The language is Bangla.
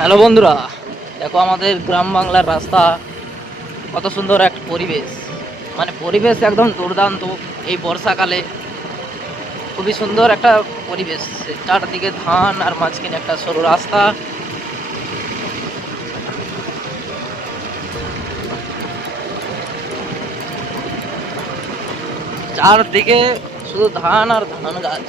হ্যালো বন্ধুরা, দেখো আমাদের গ্রাম বাংলার রাস্তা, কত সুন্দর এক পরিবেশ। মানে পরিবেশ একদম দুর্দান্ত। এই বর্ষাকালে খুবই সুন্দর একটা পরিবেশ। চারদিকে ধান আর মাঝখানে একটা সরু রাস্তা। চারদিকে শুধু ধান আর ধান গাছ।